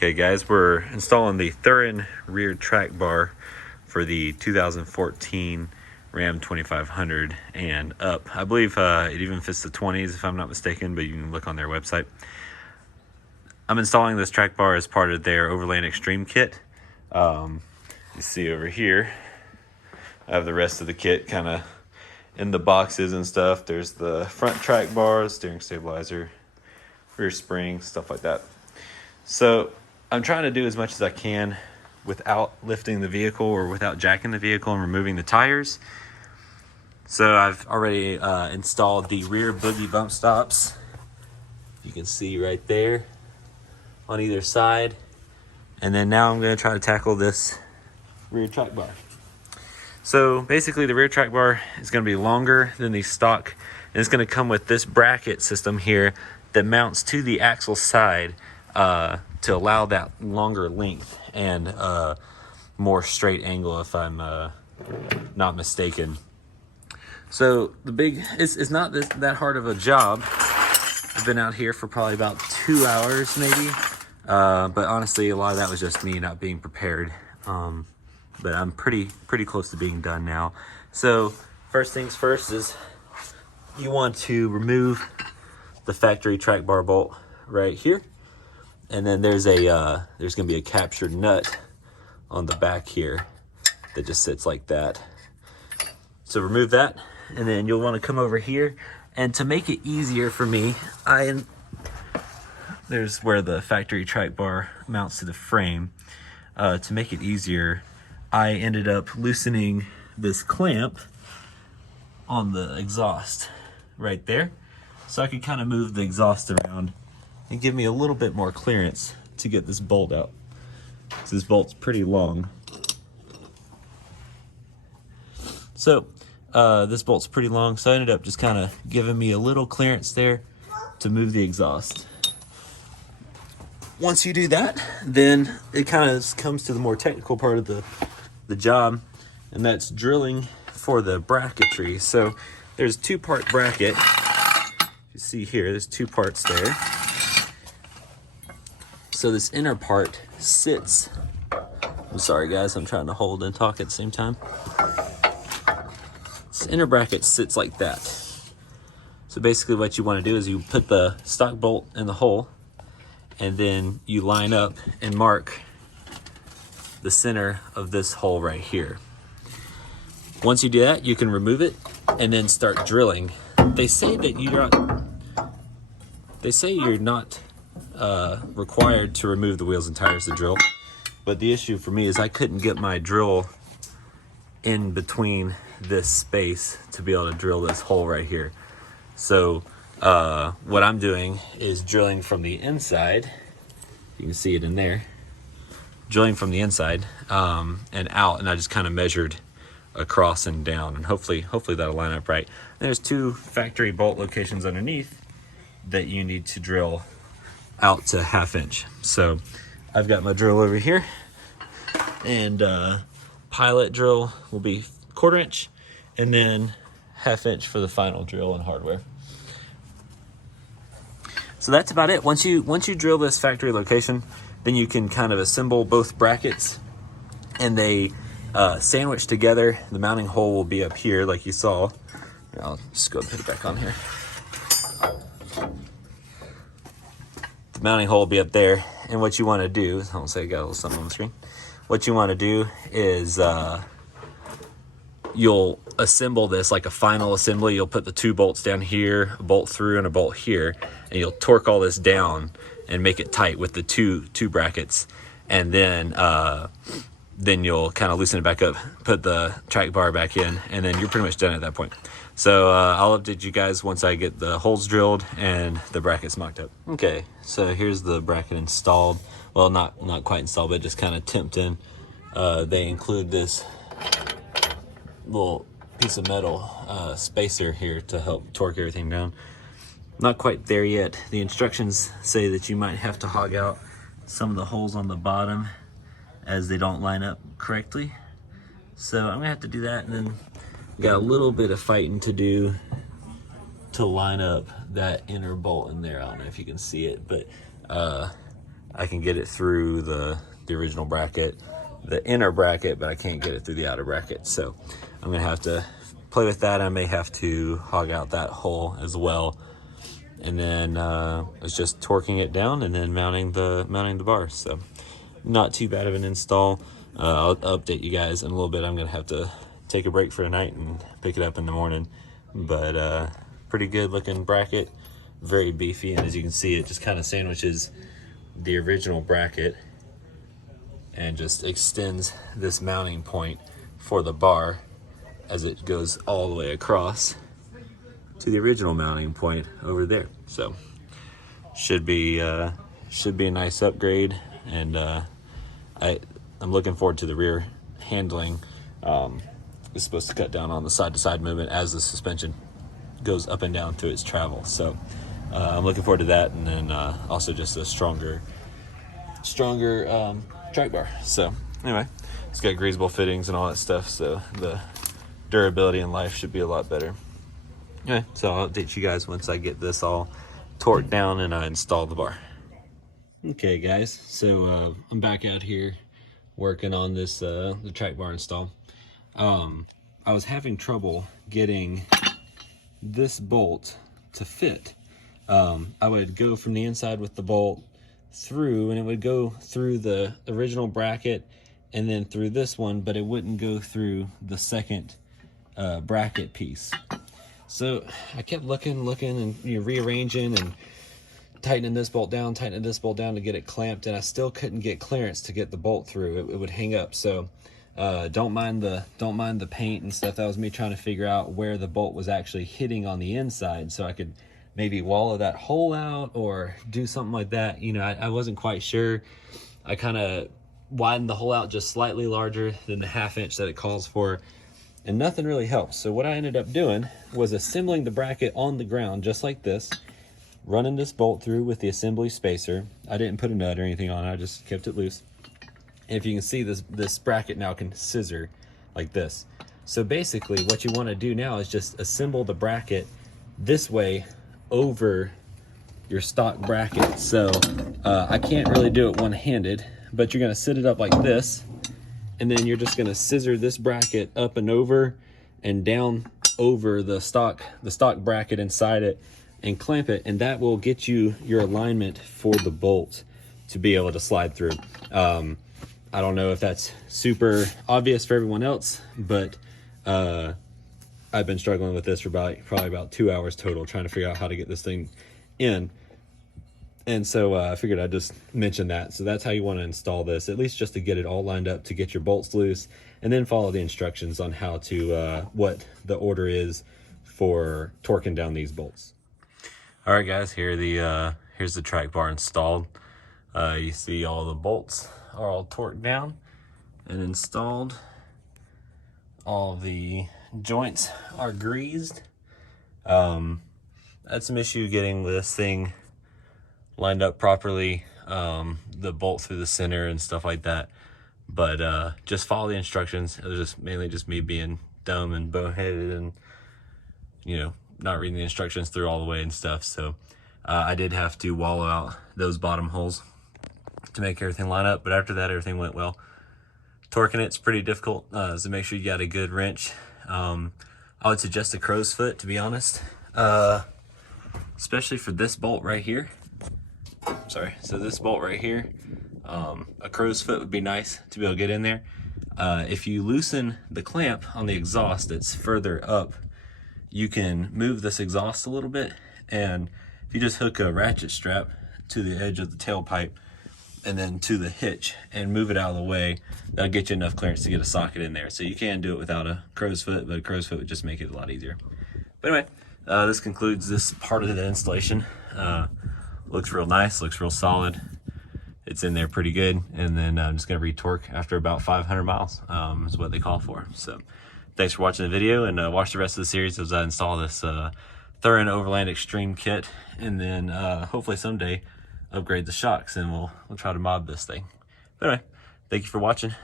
Okay guys, we're installing the Thuren Rear Track Bar for the 2014 Ram 2500 and up. I believe it even fits the 20s if I'm not mistaken, but you can look on their website. I'm installing this track bar as part of their Overland Extreme Kit. You see over here, I have the rest of the kit kind of in the boxes and stuff. There's the front track bar, steering stabilizer, rear spring, stuff like that. So I'm trying to do as much as I can without lifting the vehicle or without jacking the vehicle and removing the tires. So I've already installed the rear boogie bump stops. You can see right there on either side. And then now I'm going to try to tackle this rear track bar. So basically the rear track bar is going to be longer than the stock, and it's going to come with this bracket system here that mounts to the axle side to allow that longer length and more straight angle, if I'm not mistaken. So it's not that hard of a job. I've been out here for probably about 2 hours maybe, but honestly a lot of that was just me not being prepared. But I'm pretty close to being done now. So first things first is you want to remove the factory track bar bolt right here. And then there's gonna be a captured nut on the back here that just sits like that. So remove that, and then you'll want to come over here. And to make it easier for me, there's where the factory track bar mounts to the frame. To make it easier, I ended up loosening this clamp on the exhaust right there, so I could kind of move the exhaust around and give me a little bit more clearance to get this bolt out. So this bolt's pretty long. So this bolt's pretty long, so I ended up just kind of giving me a little clearance there to move the exhaust. Once you do that, then it kind of comes to the more technical part of the job, and that's drilling for the bracketry. So there's a 2-part bracket. You see here, there's 2 parts there. So this inner part sits, I'm sorry guys, I'm trying to hold and talk at the same time. This inner bracket sits like that. So basically what you want to do is you put the stock bolt in the hole, and then you line up and mark the center of this hole right here. Once you do that, you can remove it and then start drilling. They say that you're not required to remove the wheels and tires to drill, but the issue for me is I couldn't get my drill in between this space to be able to drill this hole right here. So what I'm doing is drilling from the inside. You can see it in there, drilling from the inside and out, and I just kind of measured across and down, and hopefully that'll line up right. And there's 2 factory bolt locations underneath that you need to drill out to 1/2 inch. So I've got my drill over here, and pilot drill will be 1/4 inch, and then 1/2 inch for the final drill and hardware. So that's about it. Once you drill this factory location, then you can kind of assemble both brackets, and they sandwich together. The mounting hole will be up here like you saw. I'll just go and put it back on here. The mounting hole will be up there, and what you want to do, I don't say I got a little something on the screen. What you want to do is you'll assemble this like a final assembly. You'll put the 2 bolts down here, a bolt through and a bolt here, and you'll torque all this down and make it tight with the two brackets, and then you'll kind of loosen it back up, put the track bar back in, and then you're pretty much done at that point. So I'll update you guys once I get the holes drilled and the brackets mocked up. Okay, so here's the bracket installed. Well, not quite installed, but just kind of temped in. They include this little piece of metal spacer here to help torque everything down. Not quite there yet. The instructions say that you might have to hog out some of the holes on the bottom as they don't line up correctly. So I'm gonna have to do that, and then got a little bit of fighting to do to line up that inner bolt in there. I don't know if you can see it, but I can get it through the original bracket, the inner bracket, but I can't get it through the outer bracket. So I'm gonna have to play with that. I may have to hog out that hole as well. And then it's just torquing it down and then mounting the bars. So not too bad of an install. I'll update you guys in a little bit. I'm gonna have to take a break for tonight and pick it up in the morning. But pretty good looking bracket, very beefy, and as you can see, it just kind of sandwiches the original bracket and just extends this mounting point for the bar as it goes all the way across to the original mounting point over there. So should be a nice upgrade, and I'm looking forward to the rear handling. It's supposed to cut down on the side-to-side movement as the suspension goes up and down through its travel. So I'm looking forward to that, and then also just a stronger track bar. So anyway, it's got greasable fittings and all that stuff, so the durability in life should be a lot better. Okay, so I'll update you guys once I get this all torqued down and I install the bar. Okay guys, so I'm back out here working on this the track bar install. I was having trouble getting this bolt to fit. I would go from the inside with the bolt through, and it would go through the original bracket and then through this one, but it wouldn't go through the second bracket piece. So I kept looking and rearranging and tightening this bolt down to get it clamped, and I still couldn't get clearance to get the bolt through. It would hang up. So don't mind the paint and stuff. That was me trying to figure out where the bolt was actually hitting on the inside, so I could maybe wallow that hole out or do something like that. You know, I wasn't quite sure. I kind of widened the hole out just slightly larger than the 1/2 inch that it calls for, and nothing really helps. So what I ended up doing was assembling the bracket on the ground just like this, running this bolt through with the assembly spacer. I didn't put a nut or anything on it, I just kept it loose. And if you can see, this bracket now can scissor like this. So basically what you want to do now is just assemble the bracket this way over your stock bracket. So I can't really do it one-handed, but you're going to sit it up like this, and then you're just going to scissor this bracket up and over and down over the stock bracket inside it and clamp it, and that will get you your alignment for the bolt to be able to slide through. I don't know if that's super obvious for everyone else, but I've been struggling with this for probably about 2 hours total, trying to figure out how to get this thing in. And so I figured I'd just mention that. So that's how you want to install this, at least just to get it all lined up, to get your bolts loose, and then follow the instructions on how to, what the order is for torquing down these bolts. All right guys, here's the track bar installed. You see all the bolts are all torqued down and installed. All the joints are greased. I had some issue getting this thing lined up properly, the bolt through the center and stuff like that, but just follow the instructions. It was just mainly just me being dumb and boneheaded and, you know, not reading the instructions through all the way and stuff. So I did have to wallow out those bottom holes to make everything line up, but after that everything went well. Torquing it's pretty difficult, so make sure you got a good wrench. I would suggest a crow's foot, to be honest, especially for this bolt right here. Sorry, so this bolt right here, a crow's foot would be nice to be able to get in there. If you loosen the clamp on the exhaust that's further up, you can move this exhaust a little bit, and if you just hook a ratchet strap to the edge of the tailpipe and then to the hitch and move it out of the way, that'll get you enough clearance to get a socket in there. So you can do it without a crow's foot, but a crow's foot would just make it a lot easier. But anyway, this concludes this part of the installation. Looks real nice, looks real solid. It's in there pretty good, and then I'm just gonna retorque after about 500 miles, is what they call for. So thanks for watching the video, and watch the rest of the series as I install this Thuren Overland Extreme Kit, and then hopefully someday upgrade the shocks, and we'll try to mod this thing. But anyway, thank you for watching.